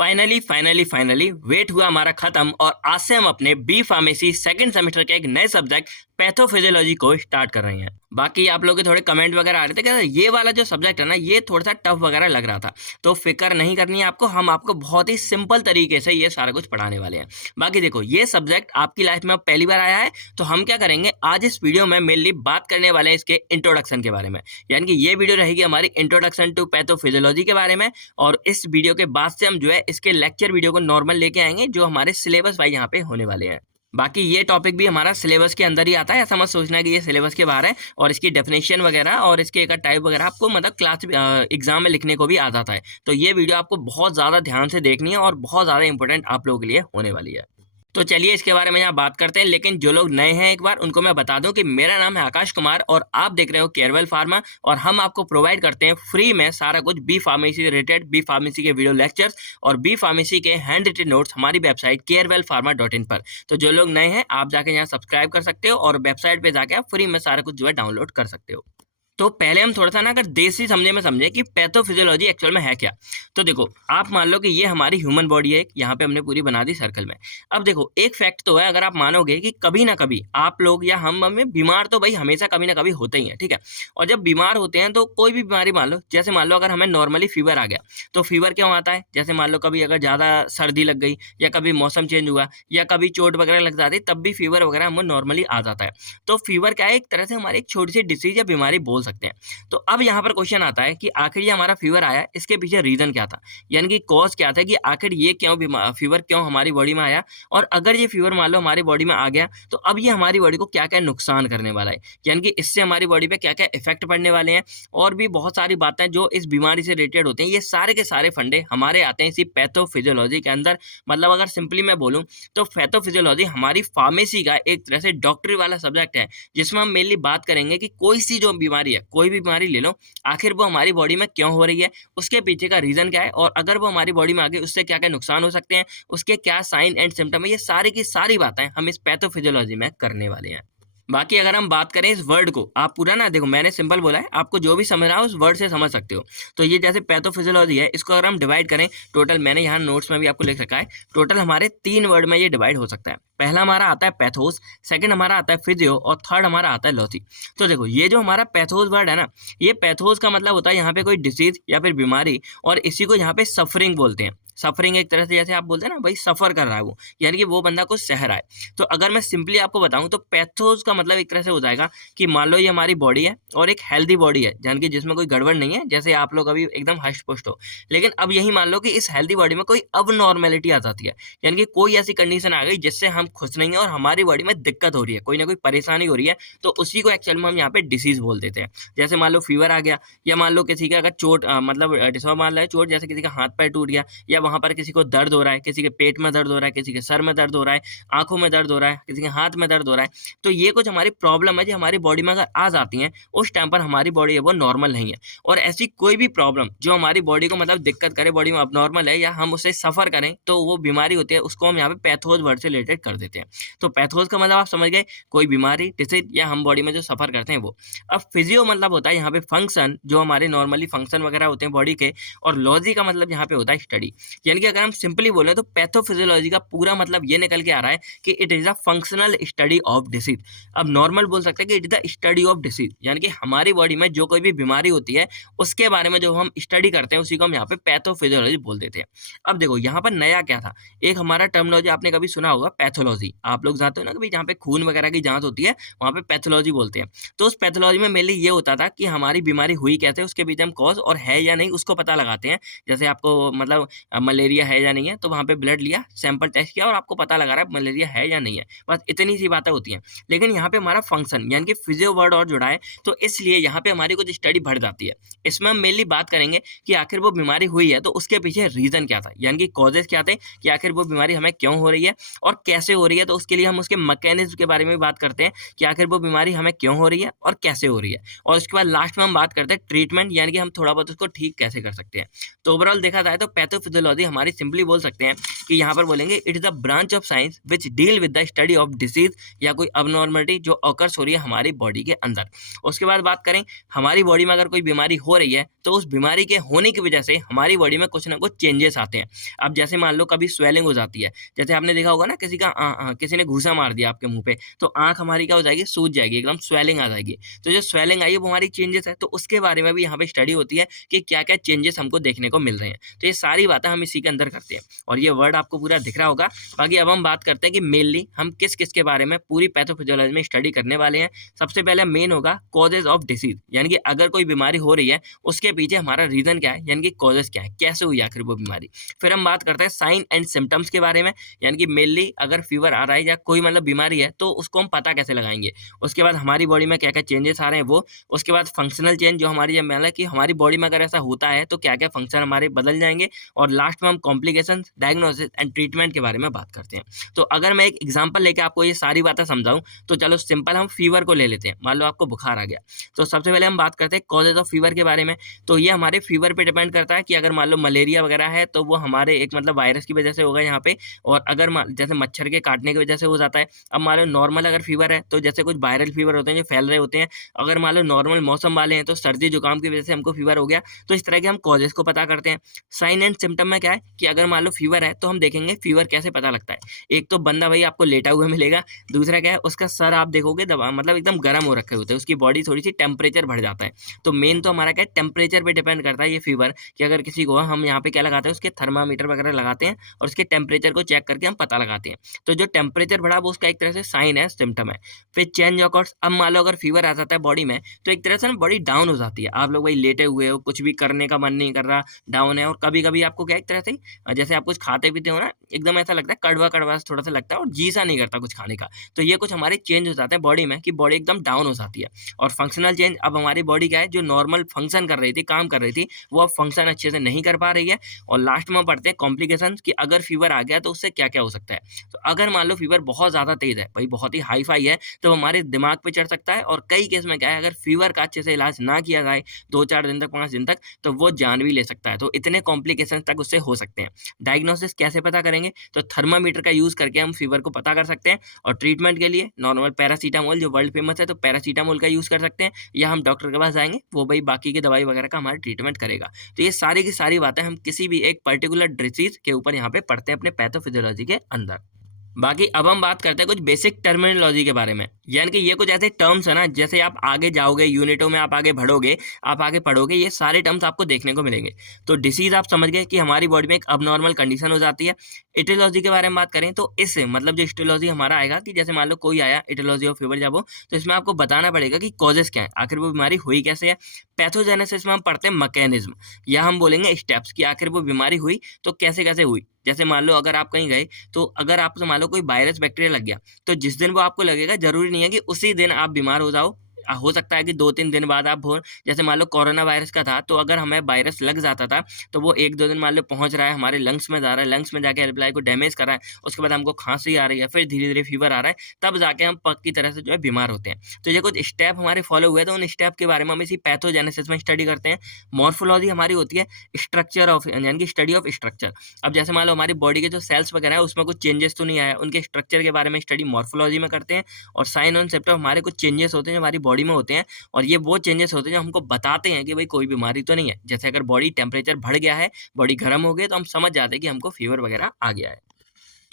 Finally wait हुआ हमारा खत्म और आज से हम अपने बी फार्मेसी सेकंड सेमेस्टर के एक नए सब्जेक्ट पैथोफिजियोलॉजी को स्टार्ट कर रहे हैं। बाकी आप लोग के थोड़े कमेंट वगैरह आ रहे थे कि ये वाला जो सब्जेक्ट है ना ये थोड़ा सा टफ वगैरह लग रहा था, तो फिक्र नहीं करनी है आपको। हम आपको बहुत ही सिंपल तरीके से ये सारा कुछ पढ़ाने वाले हैं। बाकी देखो, ये सब्जेक्ट आपकी लाइफ में अब पहली बार आया है, तो हम क्या करेंगे आज इस वीडियो में मेनली बात करने वाले हैं इसके इंट्रोडक्शन के बारे में। यानी कि ये वीडियो रहेगी हमारी इंट्रोडक्शन टू पैथोफिजियोलॉजी के बारे में, और इस वीडियो के बाद से हम जो है इसके लेक्चर वीडियो को नॉर्मल लेके आएंगे जो हमारे सिलेबस वाइज यहाँ पे होने वाले हैं। बाकी ये टॉपिक भी हमारा सिलेबस के अंदर ही आता है, ऐसा मत सोचना कि ये सिलेबस के बाहर है। और इसकी डेफिनेशन वगैरह और इसके एक टाइप वगैरह आपको मतलब क्लास एग्जाम में लिखने को भी आ जाता है। तो ये वीडियो आपको बहुत ज़्यादा ध्यान से देखनी है और बहुत ज़्यादा इंपॉर्टेंट आप लोगों के लिए होने वाली है। तो चलिए इसके बारे में यहाँ बात करते हैं, लेकिन जो लोग नए हैं एक बार उनको मैं बता दूं कि मेरा नाम है आकाश कुमार और आप देख रहे हो केयरवेल फार्मा, और हम आपको प्रोवाइड करते हैं फ्री में सारा कुछ बी फार्मेसी से रिलेटेड, बी फार्मेसी के वीडियो लेक्चर्स और बी फार्मेसी के हैंड रिटन नोट्स हमारी वेबसाइट carewellpharma.in पर। तो जो लोग नए हैं आप जाके यहाँ सब्सक्राइब कर सकते हो और वेबसाइट पे जाके आप फ्री में सारा कुछ जो है डाउनलोड कर सकते हो। तो पहले हम थोड़ा सा ना अगर देसी समझे में समझे कि पैथोफिजियोलॉजी एक्चुअल में है क्या। तो देखो, आप मान लो कि ये हमारी ह्यूमन बॉडी है, यहाँ पे हमने पूरी बना दी सर्कल में। अब देखो, एक फैक्ट तो है, अगर आप मानोगे कि कभी ना कभी आप लोग या हम में बीमार तो भाई हमेशा कभी ना कभी होते ही हैं, ठीक है। और जब बीमार होते हैं तो कोई भी बीमारी मान लो, जैसे मान लो अगर हमें नॉर्मली फीवर आ गया, तो फीवर क्यों आता है? जैसे मान लो कभी अगर ज़्यादा सर्दी लग गई या कभी मौसम चेंज हुआ या कभी चोट वगैरह लग जाती, तब भी फीवर वगैरह हमें नॉर्मली आ जाता है। तो फीवर क्या है? एक तरह से हमारी एक छोटी सी डिसीज या बीमारी बोल सकते हैं। तो अब यहाँ पर क्वेश्चन आता है कि आखिर ये हमारा फीवर आया, इसके पीछे रीजन क्या था, यानी कि कॉज क्या था कि आखिर ये क्यों फीवर क्यों हमारी बॉडी में आया। और अगर ये फीवर मान लो हमारी बॉडी में आ गया, तो अब ये हमारी बॉडी को क्या क्या नुकसान करने वाला है, यानी कि इससे हमारी बॉडी पे क्या क्या इफेक्ट पड़ने वाले हैं। और भी बहुत सारी बातें जो इस बीमारी से रिलेटेड होती हैं, ये सारे के सारे फंडे हमारे आते हैं इसी पैथोफिजियोलॉजी के अंदर। मतलब अगर सिंपली मैं बोलूँ तो पैथोफिजियोलॉजी हमारी फार्मेसी का एक तरह से डॉक्टरी वाला सब्जेक्ट है, जिसमें हम मेनली बात करेंगे कि कोई सी जो बीमारी है, कोई भी बीमारी ले लो, आखिर वो हमारी बॉडी में क्यों हो रही है, उसके पीछे का रीजन क्या है, और अगर वो हमारी बॉडी में आ गई उससे क्या क्या नुकसान हो सकते हैं, उसके क्या साइन एंड सिम्टम है। ये सारी की सारी बातें हम इस पैथोफिजियोलॉजी में करने वाले हैं। बाकी अगर हम बात करें इस वर्ड को, आप पूरा ना देखो, मैंने सिंपल बोला है, आपको जो भी समझ रहा हो उस वर्ड से समझ सकते हो। तो ये जैसे पैथोफिजियोलॉजी है, इसको अगर हम डिवाइड करें, टोटल मैंने यहाँ नोट्स में भी आपको लिख रखा है, टोटल हमारे 3 वर्ड में ये डिवाइड हो सकता है। पहला हमारा आता है पैथोस, सेकंड हमारा आता है फिजियो, और थर्ड हमारा आता है लॉजी। तो देखो, ये जो हमारा पैथोस वर्ड है ना, ये पैथोस का मतलब होता है यहाँ पे कोई डिसीज या फिर बीमारी, और इसी को यहाँ पे सफरिंग बोलते हैं। सफरिंग एक तरह से जैसे आप बोलते हैं ना भाई सफर कर रहा है वो, यानी कि वो बंदा कुछ सह रहा है। तो अगर मैं सिंपली आपको बताऊं तो पैथोस का मतलब एक तरह से हो जाएगा कि मान लो ये हमारी बॉडी है और एक हेल्दी बॉडी है, यानी कि जिसमें कोई गड़बड़ नहीं है, जैसे आप लोग अभी एकदम हष्ट पुष्ट हो। लेकिन अब यही मान लो कि इस हेल्दी बॉडी में कोई अब नॉर्मेलिटी आ जाती है, यानी कि कोई ऐसी कंडीशन आ गई जिससे हम खुश नहीं है और हमारी बॉडी में दिक्कत हो रही है, कोई ना कोई परेशानी हो रही है, तो उसी को एक्चुअल में हम यहाँ पे डिसीज बोल देते हैं। जैसे मान लो फीवर आ गया, या मान लो किसी का अगर चोट मतलब डिसऑर्डर मान लो चोट, जैसे किसी का हाथ पैर टूट गया, या वहां पर किसी को दर्द हो रहा है, किसी के पेट में दर्द हो रहा है, किसी के सर में दर्द हो रहा है, आंखों में दर्द हो रहा है, किसी के हाथ में दर्द हो रहा है। तो ये कुछ हमारी प्रॉब्लम है जो हमारी बॉडी में अगर आ जाती हैं, उस टाइम पर हमारी बॉडी है वो नॉर्मल नहीं है। और ऐसी कोई भी प्रॉब्लम जो हमारी बॉडी को मतलब दिक्कत करे, बॉडी में अबनॉर्मल है या हम उससे सफर करें, तो वो बीमारी होती है, उसको हम यहाँ पे पैथोज वर्ड से रिलेटेड कर देते हैं। तो पैथोज का मतलब आप समझ गए, कोई बीमारी, डिसीज या हम बॉडी में जो सफर करते हैं वो। अब फिजियो मतलब होता है यहाँ पे फंक्शन, जो हमारे नॉर्मली फंक्शन वगैरह होते हैं बॉडी के। और लॉजी का मतलब यहाँ पे होता है स्टडी, यानी कि अगर हम सिंपली बोले तो पैथोफिजियोलॉजी का पूरा मतलब ये निकल के आ रहा है कि it is a functional study of disease. अब नॉर्मल बोल सकते हैं कि it is the study of disease, यानी कि हमारी बॉडी में जो कोई भी बीमारी होती है उसके बारे में जो हम स्टडी करते हैं उसी को हम यहाँ पे पैथोफिजियोलॉजी बोल देते हैं। अब देखो, यहाँ पर नया क्या था, एक हमारा टर्मिनोलॉजी आपने कभी सुना होगा पैथोलॉजी। आप लोग जानते हो ना, कभी जहाँ पे खून वगैरह की जांच होती है वहाँ पे पैथोलॉजी बोलते हैं। तो उस पैथोलॉजी में मेनली ये होता था कि हमारी बीमारी हुई कैसे, उसके बीच हम कॉज और है या नहीं उसको पता लगाते हैं। जैसे आपको मतलब मलेरिया है या नहीं है, तो वहाँ पे ब्लड लिया, सैंपल टेस्ट किया और आपको पता लगा रहा है मलेरिया है या नहीं है, बस इतनी सी बातें होती हैं। लेकिन यहाँ पे हमारा फंक्शन यानी कि फिजियो वर्ड और जुड़ा है, तो इसलिए यहाँ पे हमारी कुछ स्टडी बढ़ जाती है। इसमें हम मेनली बात करेंगे कि आखिर वो बीमारी हुई है तो उसके पीछे रीजन क्या था, यानी कि कॉजेज क्या थे, कि आखिर वो बीमारी हमें क्यों हो रही है और कैसे हो रही है। तो उसके लिए हम उसके मैकेनिज्म के बारे में भी बात करते हैं कि आखिर वो बीमारी हमें क्यों हो रही है और कैसे हो रही है। और उसके बाद लास्ट में हम बात करते हैं ट्रीटमेंट, यानी कि हम थोड़ा बहुत उसको ठीक कैसे कर सकते हैं। तो ओवरऑल देखा जाए तो पैथोफिजियोलॉजी पैथोफिजियोलॉजी हमारी सिंपली बोल सकते हैं कि यहाँ पर बोलेंगे it is a branch of science which deal with the study of disease या कोई अबनॉर्मलिटी जो ऑकर्स हो रही है हमारी बॉडी के अंदर। उसके बाद बात करें हमारी बॉडी में अगर कोई बीमारी हो रही है तो उस बीमारी के होने की वजह से हमारी बॉडी में कुछ ना कुछ चेंजेस आते हैं। अब जैसे मान लो कभी स्वेलिंग हो जाती है, जैसे आपने देखा होगा ना किसी ने घूसा मार दिया आपके मुंह पे, तो आंख हमारी क्या हो जाएगी, सूज जाएगी, एकदम स्वेलिंग आ जाएगी। तो जो स्वेलिंग आई है वो हमारी चेंजेस है, तो उसके बारे में भी यहाँ पे स्टडी होती है कि क्या क्या चेंजेस हमको देखने को मिल रहे हैं। तो ये सारी बातें हम इसी के अंदर करते हैं और ये वर्ड आपको पूरा दिख रहा होगा। बाकी अब हम बात करते हैं कि मेनली हम किस किस के बारे में पूरी पैथोफिजियोलॉजी में स्टडी करने वाले हैं। सबसे पहले मेन होगा कॉजेज ऑफ डिसीज, यानी कि अगर कोई बीमारी हो रही है उसके पीछे हमारा रीजन क्या है, यानी कि कॉजेज क्या है, कैसे हुई आखिर वो बीमारी। फिर हम बात करते हैं साइन एंड सिम्टम्स के बारे में, यानी कि मेनली अगर फीवर आ रहा है या कोई मतलब बीमारी है तो उसको हम पता कैसे लगाएंगे। उसके बाद हमारी बॉडी में क्या क्या चेंजेस आ रहे हैं वो। उसके बाद फंक्शनल चेंज जो हमारी, जब मतलब कि हमारी बॉडी में अगर ऐसा होता है तो क्या क्या फंक्शन हमारे बदल जाएंगे। और लास्ट में हम कॉम्प्लिकेशन, डायग्नोसिस एंड ट्रीटमेंट के बारे में बात करते हैं। तो अगर मैं एक एग्जांपल लेके आपको ये सारी बातें समझाऊं तो चलो सिंपल हम फीवर को ले लेते हैं। मान लो आपको बुखार आ गया, तो सबसे पहले हम बात करते हैं कॉजेज ऑफ फीवर के बारे में। तो ये हमारे फीवर पे डिपेंड करता है कि अगर मान लो मलेरिया वगैरह है तो वो हमारे एक मतलब वायरस की वजह से होगा यहाँ पे, और अगर जैसे मच्छर के काटने की वजह से हो जाता है। अब मान लो नॉर्मल अगर फीवर है तो जैसे कुछ वायरल फीवर होते हैं जो फैल रहे होते हैं। अगर मान लो नॉर्मल मौसम वाले हैं तो सर्दी जुकाम की वजह से हमको फीवर हो गया। तो इस तरह के हम कॉजेज को पता करते हैं। साइन एंड सिम्टम में क्या है कि अगर मान लो फीवर है तो हम देखेंगे फीवर कैसे पता लगता है। एक तो बंदा भाई आपको लेटा हुआ मिलेगा, दूसरा क्या है उसका सर आप देखोगे दबा मतलब एकदम गर्म हो रखे होते हैं, उसकी बॉडी थोड़ी सी टेम्परेचर बढ़ जाता है। तो मेन तो हमारा क्या है टेम्परेचर पे डिपेंड करता है ये फीवर, कि अगर किसी को हम यहाँ पे क्या लगाते हैं उसके थर्मामीटर वगैरह लगाते हैं और उसके टेम्परेचर को चेक करके हम पता लगाते हैं। तो जो टेम्परेचर बढ़ा वो उसका एक तरह से साइन है, सिम्टम है। फिर चेंज ऑकर्स, अब मान लो अगर फीवर आ जाता है बॉडी में तो एक तरह से ना बॉडी डाउन हो जाती है। आप लोग भाई लेटे हुए हो, कुछ भी करने का मन नहीं कर रहा, डाउन है। और कभी कभी आपको क्या एक तरह से जैसे आप कुछ खाते पीते हो ना, एकदम ऐसा लगता है कड़वा कड़वा थोड़ा सा लगता है और जी सा नहीं करता कुछ खाने का। तो ये कुछ हमारे चेंज हो जाते हैं बॉडी में कि बॉडी एकदम डाउन हो जाती है। और फंक्शनल चेंज, अब हमारी बॉडी क्या है जो नॉर्मल फंक्शन कर रही थी, काम कर रही थी, वो अब फंक्शन अच्छे से नहीं कर पा रही है। और लास्ट में पढ़ते हैं कॉम्प्लिकेशन कि अगर फीवर आ गया तो उससे क्या क्या हो सकता है। तो अगर मान लो फीवर बहुत ज़्यादा तेज है भाई, बहुत ही हाई फाई है, तो हमारे दिमाग पे चढ़ सकता है। और कई केस में क्या है अगर फीवर का अच्छे से इलाज ना किया जाए 2-4 दिन तक, 5 दिन तक, तो वो जान भी ले सकता है। तो इतने कॉम्प्लिकेशन तक उससे हो सकते हैं। डायग्नोसिस कैसे पता करेंगे, तो थर्मामीटर का यूज़ करके हम फीवर को पता कर सकते हैं। और ट्रीटमेंट के लिए नॉर्मल पैरासीटामोल जो वर्ल्ड फेमस है, तो पैरासीटामोल का यूज़ कर सकते हैं, या हम डॉक्टर के पास जाएँगे, वो भाई बाकी की दवाई वगैरह का हमारा ट्रीटमेंट करेगा। तो ये सारी की सारी बातें हम किसी भी एक पर्टिकुलर डिसीज़ के ऊपर यहाँ पे पढ़ते हैं अपने पैथोफिजियोलॉजी के अंदर। बाकी अब हम बात करते हैं कुछ बेसिक टर्मिनोलॉजी के बारे में, यानी कि ये कुछ ऐसे टर्म्स है ना, जैसे आप आगे जाओगे यूनिटों में, आप आगे बढ़ोगे, आप आगे पढ़ोगे, ये सारे टर्म्स आपको देखने को मिलेंगे। तो डिसीज आप समझ गए कि हमारी बॉडी में एक अबनॉर्मल कंडीशन हो जाती है। इटियोलॉजी के बारे में बात करें तो इससे मतलब जो इटियोलॉजी हमारा आएगा कि जैसे मान लो कोई आया इटियोलॉजी ऑफ फीवर जब हो, तो इसमें आपको बताना पड़ेगा कि कॉजेस क्या है, आखिर वो बीमारी हुई कैसे है। पैथोजेनेसिस में हम पढ़ते हैं मैकेनिज्म, या हम बोलेंगे स्टेप्स कि आखिर वो बीमारी हुई तो कैसे कैसे हुई। जैसे मान लो अगर आप कहीं गए, तो अगर आपको मान लो कोई वायरस बैक्टीरिया लग गया, तो जिस दिन वो आपको लगेगा जरूरी नहीं है कि उसी दिन आप बीमार हो जाओ। हो सकता है कि 2-3 दिन बाद आप हो। जैसे मान लो कोरोना वायरस का था, तो अगर हमें वायरस लग जाता था तो वो 1-2 दिन मान लो पहुंच रहा है, हमारे लंग्स में जा रहा है, लंग्स में जाके एल्वलाई को डैमेज कर रहा है, उसके बाद हमको खांसी आ रही है, फिर धीरे धीरे फीवर आ रहा है, तब जाके हम पक्की तरह से जो है बीमार होते हैं। तो ये कुछ स्टेप हमारे फॉलो हुए, तो उन स्टेप के बारे में हम इसी पैथोजेनेसिस में स्टडी करते हैं। मॉर्फोलॉजी हमारी होती है स्ट्रक्चर ऑफ, यानी कि स्टडी ऑफ स्ट्रक्चर। अब जैसे मान लो हमारी बॉडी के जो सेल्स वगैरह है उसमें कुछ चेंजेस तो नहीं आया, उनके स्ट्रक्चर के बारे में स्टडी मॉर्फोलॉजी में करते हैं। और साइन ऑन सिम्पटम हमारे कुछ चेंजेस होते हैं जो हमारी बॉडी में होते हैं, और ये वो चेंजेस होते हैं जो हमको बताते हैं कि भाई कोई बीमारी तो नहीं है। जैसे अगर बॉडी टेम्परेचर बढ़ गया है, बॉडी गर्म हो गई, तो हम समझ जाते हैं कि हमको फीवर वगैरह आ गया है।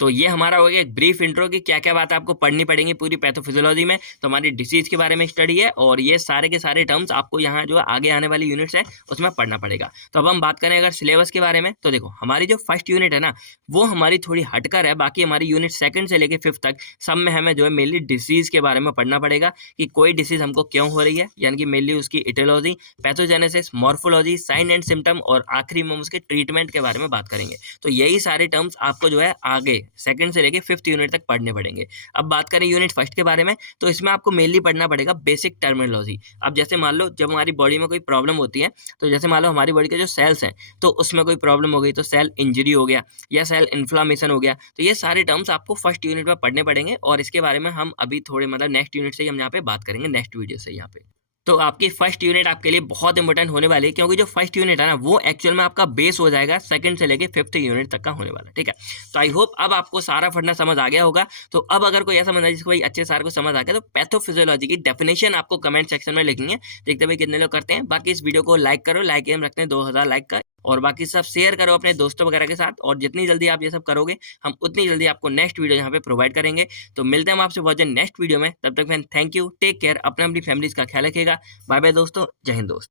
तो ये हमारा हो गया एक ब्रीफ इंट्रो की क्या क्या बात आपको पढ़नी पड़ेंगी पूरी पैथोफिजियोलॉजी में। तो हमारी डिसीज के बारे में स्टडी है, और ये सारे के सारे टर्म्स आपको यहाँ जो आगे आने वाली यूनिट्स है उसमें पढ़ना पड़ेगा। तो अब हम बात करें अगर सिलेबस के बारे में, तो देखो हमारी जो फर्स्ट यूनिट है ना, वो हमारी थोड़ी हटकर है। बाकी हमारी यूनिट 2nd से लेकर 5th तक सब में हमें जो है मेनली डिसीज के बारे में पढ़ना पड़ेगा कि कोई डिसीज हमको क्यों हो रही है, यानी कि मेनली उसकी aetiology, pathogenesis, morphology, sign and symptom, और आखिरी में हम उसके ट्रीटमेंट के बारे में बात करेंगे। तो यही सारे टर्म्स आपको जो है आगे 2nd से लेके 5th यूनिट तक पढ़ने पड़ेंगे। अब बात करें यूनिट 1st के बारे में, तो इसमें आपको मेनली पढ़ना पड़ेगा बेसिक टर्मिनोलॉजी। अब जैसे मान लो जब हमारी बॉडी में कोई प्रॉब्लम होती है, तो जैसे मान लो हमारी बॉडी के जो सेल्स हैं, तो उसमें कोई प्रॉब्लम हो गई, तो सेल इंजरी हो गया या सेल इन्फ्लामेशन हो गया, तो ये सारे टर्म्स आपको फर्स्ट यूनिट में पढ़ने पड़ेंगे। और इसके बारे में हम अभी थोड़े मतलब नेक्स्ट यूनिट से ही हम यहाँ पे बात करेंगे, नेक्स्ट वीडियो से यहाँ पे। तो आपकी फर्स्ट यूनिट आपके लिए बहुत इंपॉर्टेंट होने वाली है, क्योंकि जो फर्स्ट यूनिट है ना वो एक्चुअल में आपका बेस हो जाएगा सेकंड से लेके फिफ्थ यूनिट तक का होने वाला है, ठीक है। तो आई होप अब आपको सारा फंडा समझ आ गया होगा। तो अब अगर कोई ऐसा बंदा जिसको भाई अच्छे सार को समझ आ गया, तो पैथोफिजियोलॉजी की डेफिनेशन आपको कमेंट सेक्शन में लिखनी है, देखते भाई कितने लोग करते हैं। बाकी इस वीडियो को लाइक करो, लाइक एम रखते हैं 2000 लाइक का, और बाकी सब शेयर करो अपने दोस्तों वगैरह के साथ, और जितनी जल्दी आप ये सब करोगे हम उतनी जल्दी आपको नेक्स्ट वीडियो यहाँ पे प्रोवाइड करेंगे। तो मिलते हैं हम आपसे बहुत जल्द नेक्स्ट वीडियो में, तब तक मैं थैंक यू, टेक केयर, अपने अपनी फैमिलीज का ख्याल रखिएगा। बाय बाय दोस्तों, जय हिंद दोस्त।